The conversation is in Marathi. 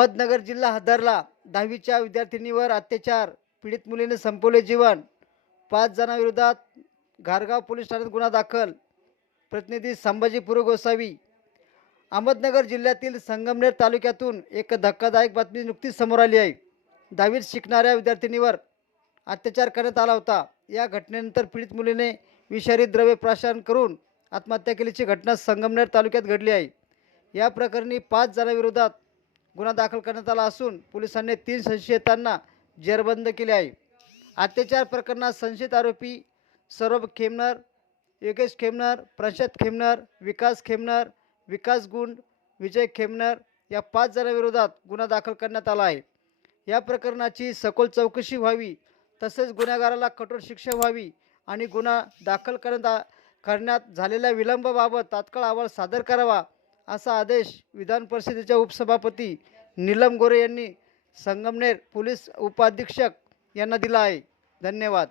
अहमदनगर जिल्हा हदरला. दहावीच्या विद्यार्थिनीवर अत्याचार पीडित मुलीने संपवले जीवन. पाच जणांविरोधात घारगाव पोलीस ठाण्यात गुन्हा दाखल. प्रतिनिधी संभाजी पुरु गोसावी. अहमदनगर जिल्ह्यातील संगमनेर तालुक्यातून एक धक्कादायक बातमी नुकतीच समोर आली आहे. दहावीत शिकणाऱ्या विद्यार्थिनीवर अत्याचार करण्यात आला होता. या घटनेनंतर पीडित मुलीने विषारी द्रव्य प्राशन करून आत्महत्या केल्याची घटना संगमनेर तालुक्यात घडली आहे. या प्रकरणी पाच जणांविरोधात गुन्हा दाखल करण्यात आला असून पोलिसांनी तीन संशयितांना जेरबंद केले आहे. अत्याचार प्रकरणात संशयित आरोपी सौरभ खेमनर योगेश खेमनर प्रशांत खेमनर विकास खेमनर विकास गुंड विजय खेमनर या पाच जणांविरोधात गुन्हा दाखल करण्यात आला आहे. या प्रकरणाची सखोल चौकशी व्हावी तसेच गुन्हेगाराला कठोर शिक्षा व्हावी आणि गुन्हा दाखल करण्यात करण्यात झालेल्या विलंबाबाबत तात्काळ अहवाल सादर करावा असा आदेश विधान परिषदेच्या उपसभापती नीलम गोरे यांनी संगमनेर पोलीस उपाधीक्षक यांना दिला आहे. धन्यवाद.